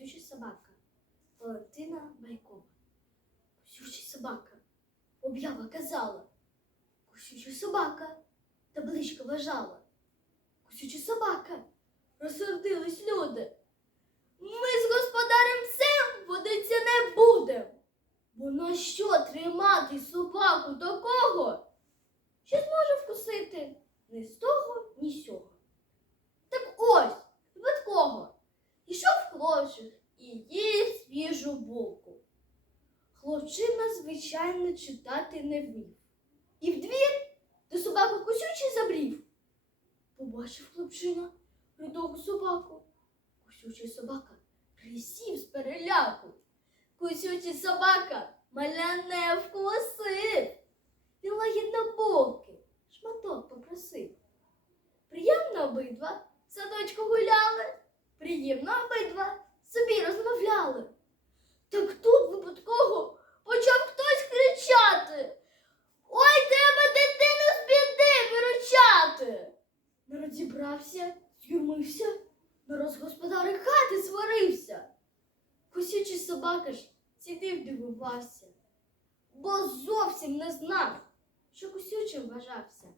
Кусюча собака. Валентина Байкова. Кусюча собака. Об'ява казала. Кусюча собака. Табличка вважала. Кусюча собака. Розсердились люди. Ми з господарем цим водиться не будем. Бо на що тримати собаку такого, що зможе вкусити ні з того, ні з сього. Так ось, випадково, ішов і їв свіжу булку. Хлопчина, звичайно, читати не вмів. І в двір до собаку кусючий забрів. Побачив хлопчина рудого собаку. Кусючий собака присів з переляку. Кусючий собака маля не вкусив. Він лагідно булки, шматок попросив. Приємно обидва садочку гуляли, приємно обидва собі розмовляли. Так тут випадково почав хтось кричати. Ой, треба дитину з біди виручати. Народ зібрався, з'юрмився, народ з господари хати сварився. Кусючий собака ж сидів дивувався, бо зовсім не знав, що кусючим вважався.